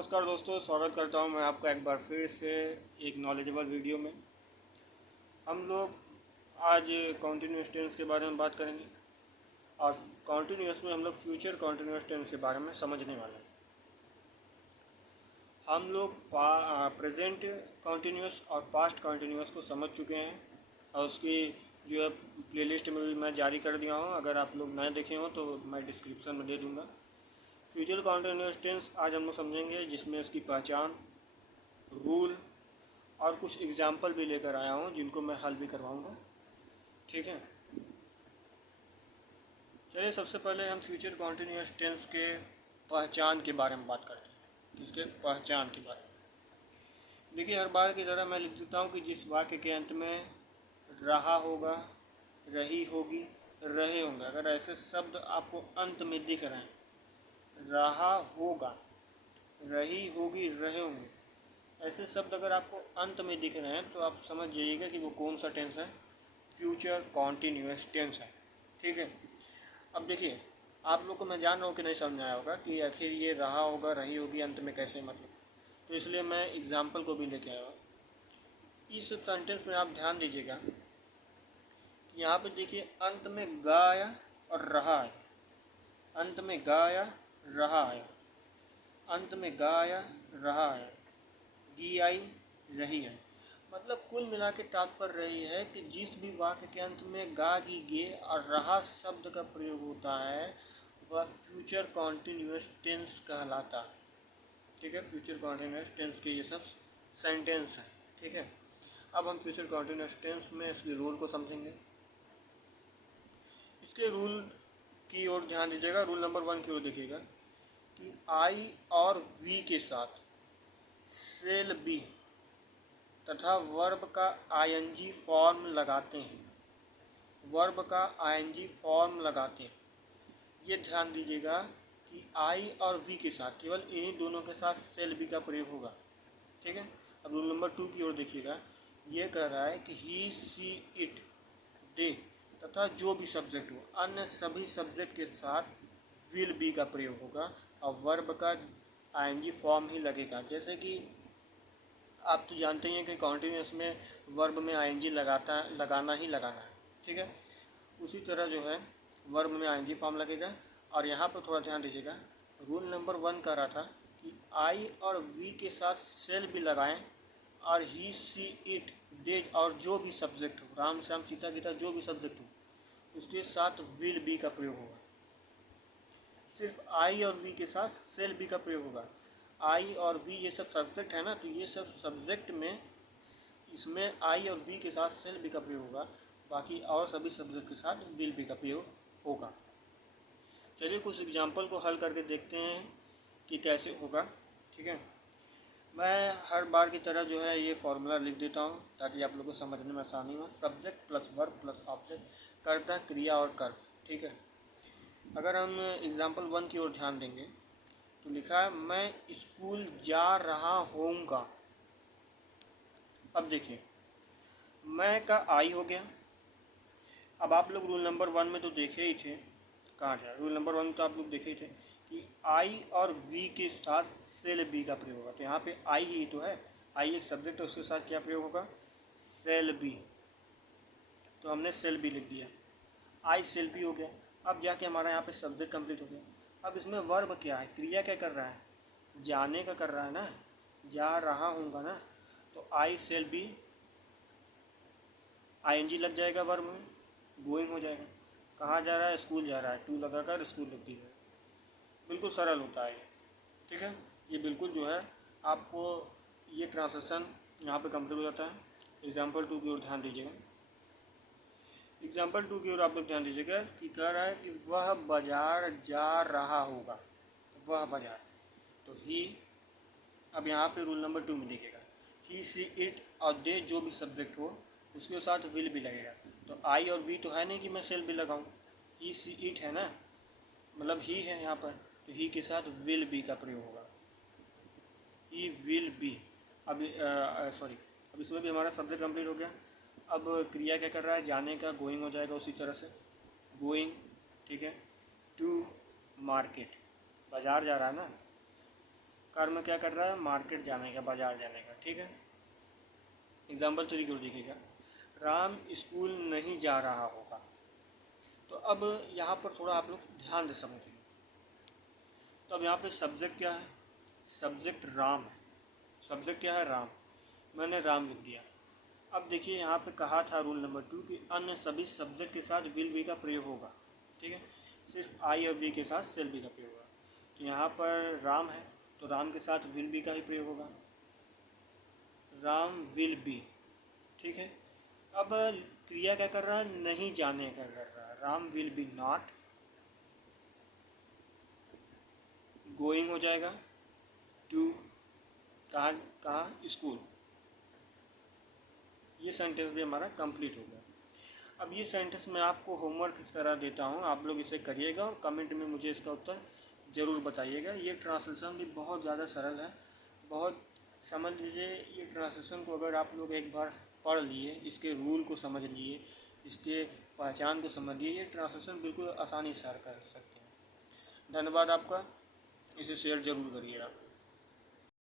नमस्कार दोस्तों, स्वागत करता हूं मैं आपका एक बार फिर से एक नॉलेजेबल वीडियो में। हम लोग आज कॉन्टीन्यूअस टेंस के बारे में बात करेंगे और कॉन्टीन्यूअस में हम लोग फ्यूचर कॉन्टीन्यूअस टेंस के बारे में समझने वाले हैं। हम लोग प्रेजेंट कॉन्टीन्यूअस और पास्ट कॉन्टीन्यूअस को समझ चुके हैं और उसकी जो है प्लेलिस्ट में भी मैं जारी कर दिया हूँ। अगर आप लोग नए देखे हो तो मैं डिस्क्रिप्शन में दे दूँगा। फ्यूचर कॉन्टीन्यूअस टेंस आज हम लोग समझेंगे, जिसमें उसकी पहचान, रूल और कुछ एग्जाम्पल भी लेकर आया हूँ जिनको मैं हल भी करवाऊँगा। ठीक है, चलिए सबसे पहले हम फ्यूचर कॉन्टीन्यूअस टेंस के पहचान के बारे में बात करते हैं। इसके पहचान के बारे में देखिए, हर बार की तरह मैं लिख देता हूँ कि जिस वाक्य के अंत में रहा होगा, रही होगी, रहे होंगे, अगर ऐसे शब्द आपको अंत में दिख रहे हैं, रहा होगा, रही होगी, रहे होंगे, ऐसे शब्द अगर आपको अंत में दिख रहे हैं तो आप समझ जाइएगा कि वो कौन सा टेंस है, फ्यूचर कॉन्टीन्यूअस टेंस है। ठीक है, अब देखिए, आप लोग को मैं जान रहा हूँ कि नहीं समझ में आया होगा कि आखिर ये रहा होगा, रही होगी अंत में कैसे, मतलब, तो इसलिए मैं एग्जाम्पल को भी लेके आया हूँ। इस सेंटेंस में आप ध्यान दीजिएगा कि यहाँ पे देखिए अंत में गा आया और रहा है, अंत में गा आया, रहा आया, अंत में गा आया, रहा आया, गी आई, रही है। मतलब कुल मिला के तात्पर्य रही है कि जिस भी वाक्य के अंत में गा, गी, गे और रहा शब्द का प्रयोग होता है वह फ्यूचर कॉन्टीन्यूअस टेंस कहलाता है। ठीक है, फ्यूचर कॉन्टीन्यूअस टेंस के ये सब सेंटेंस हैं। ठीक है, अब हम फ्यूचर कॉन्टीन्यूअस टेंस में इसके रूल को समझेंगे। इसके रूल की ओर ध्यान दीजिएगा। रूल नंबर 1 की ओर देखिएगा कि आई और वी के साथ सेल बी तथा वर्ब का आईएनजी फॉर्म लगाते हैं, वर्ब का आईएनजी फॉर्म लगाते हैं। ये ध्यान दीजिएगा कि आई और वी के साथ, केवल इन्हीं दोनों के साथ सेल बी का प्रयोग होगा। ठीक है, अब रूल नंबर 2 की ओर देखिएगा। ये कह रहा है कि ही, सी, इट, दे तथा जो भी सब्जेक्ट हो, अन्य सभी सब्जेक्ट के साथ विल बी का प्रयोग होगा और वर्ब का आईएनजी फॉर्म ही लगेगा। जैसे कि आप तो जानते ही हैं कि कॉन्टीन्यूअस में वर्ब में आईएनजी लगाना ही लगाना है। ठीक है, उसी तरह जो है वर्ब में आईएनजी फॉर्म लगेगा। और यहाँ पर थोड़ा ध्यान दीजिएगा, रूल नंबर 1 कह रहा था कि आई और वी के साथ सेल भी लगाएं और ही, सी, इट, दे और जो भी सब्जेक्ट हो, राम, श्याम, सीता, गीता, जो भी सब्जेक्ट हो उसके साथ विल बी का प्रयोग होगा। सिर्फ आई और वी के साथ सेल बी का प्रयोग होगा। आई और वी ये सब सब्जेक्ट है ना, तो ये सब सब्जेक्ट में इसमें आई और वी के साथ सेल बी का प्रयोग होगा, बाकी और सभी सब्जेक्ट के साथ विल बी का प्रयोग होगा। चलिए कुछ एग्जाम्पल को हल करके देखते हैं कि कैसे होगा। ठीक है, मैं हर बार की तरह जो है ये फॉर्मूला लिख देता हूँ ताकि आप लोगों को समझने में आसानी हो। Subject plus verb plus object, कर्ता, क्रिया और कर्म। ठीक है, अगर हम एग्जाम्पल 1 की ओर ध्यान देंगे तो लिखा है मैं स्कूल जा रहा होऊंगा। अब देखिए, मैं का आई हो गया। अब आप लोग रूल नंबर 1 में तो देखे ही थे, कहाँ गया रूल नंबर 1 तो आप लोग देखे ही थे कि आई और वी के साथ सेल बी का प्रयोग होगा। तो यहाँ पे आई ही तो है, आई एक सब्जेक्ट है, उसके साथ क्या प्रयोग होगा, सेल बी। तो हमने सेल बी लिख दिया, आई सेल बी हो गया। अब जाके हमारा यहाँ पे सब्जेक्ट कंप्लीट हो गया। अब इसमें वर्ब क्या है, क्रिया क्या कर रहा है, जाने का कर रहा है ना, जा रहा हूँगा ना, तो आई सेल बी, आईएनजी लग जाएगा वर्ब में, गोइंग हो जाएगा। कहाँ जा रहा है, स्कूल जा रहा है, टू लगाकर स्कूल लिख दीजिए। बिल्कुल सरल होता है ये। ठीक है, ये बिल्कुल जो है आपको ये ट्रांसलेशन यहाँ पे कंप्लीट हो जाता है। एग्जाम्पल 2 की ओर ध्यान दीजिएगा। एग्जाम्पल 2 की ओर आप लोग ध्यान दीजिएगा कि कह रहा है कि वह बाजार जा रहा होगा, वह बाजार, तो ही। अब यहाँ पे रूल नंबर 2 में देखिएगा, ही, सी, इट और दे जो भी सब्जेक्ट हो उसके साथ विल भी लगेगा। तो आई और वी तो है नहीं कि मैं सेल भी लगाऊँ, ही, सी, इट है ना, मतलब ही है यहाँ पर, तो ही के साथ विल बी का प्रयोग होगा, ही विल बी। अब अब इसमें भी हमारा सब्जेक्ट कंप्लीट हो गया। अब क्रिया क्या कर रहा है, जाने का, गोइंग हो जाएगा उसी तरह से, गोइंग। ठीक है, टू मार्केट, बाज़ार जा रहा है ना, कार में क्या कर रहा है, मार्केट जाने का, बाजार जाने का, ठीक है। एग्जाम्पल 3 की ओर देखिएगा, राम स्कूल नहीं जा रहा होगा। तो अब यहाँ पर थोड़ा आप लोग ध्यान से समझिए। तो अब यहाँ पे सब्जेक्ट क्या है, सब्जेक्ट राम है, सब्जेक्ट क्या है, राम, मैंने राम लिख दिया। अब देखिए यहाँ पे कहा था रूल नंबर 2 कि अन्य सभी सब्जेक्ट के साथ विल बी का प्रयोग होगा, ठीक है, सिर्फ आई और बी के साथ सेल बी का प्रयोग होगा। तो यहाँ पर राम है तो राम के साथ विल बी का ही प्रयोग होगा, राम विल बी, ठीक है। अब क्रिया क्या कर रहा है, नहीं जाने का कर रहा है, Ram will be not going हो जाएगा टू, कहाँ कहाँ, स्कूल। ये सेंटेंस भी हमारा कंप्लीट हो गया। अब ये सेंटेंस मैं आपको होमवर्क की तरह देता हूँ, आप लोग इसे करिएगा और कमेंट में मुझे इसका उत्तर ज़रूर बताइएगा। ये ट्रांसलेशन भी बहुत ज़्यादा सरल है, बहुत समझ लीजिए। ये ट्रांसलेशन को अगर आप लोग एक बार पढ़ लिए, इसके रूल को समझ लिए, इसके पहचान को समझ लिए, ये ट्रांसलेशन बिल्कुल आसानी से कर सकते हैं। धन्यवाद आपका, इसे शेयर ज़रूर करिएगा।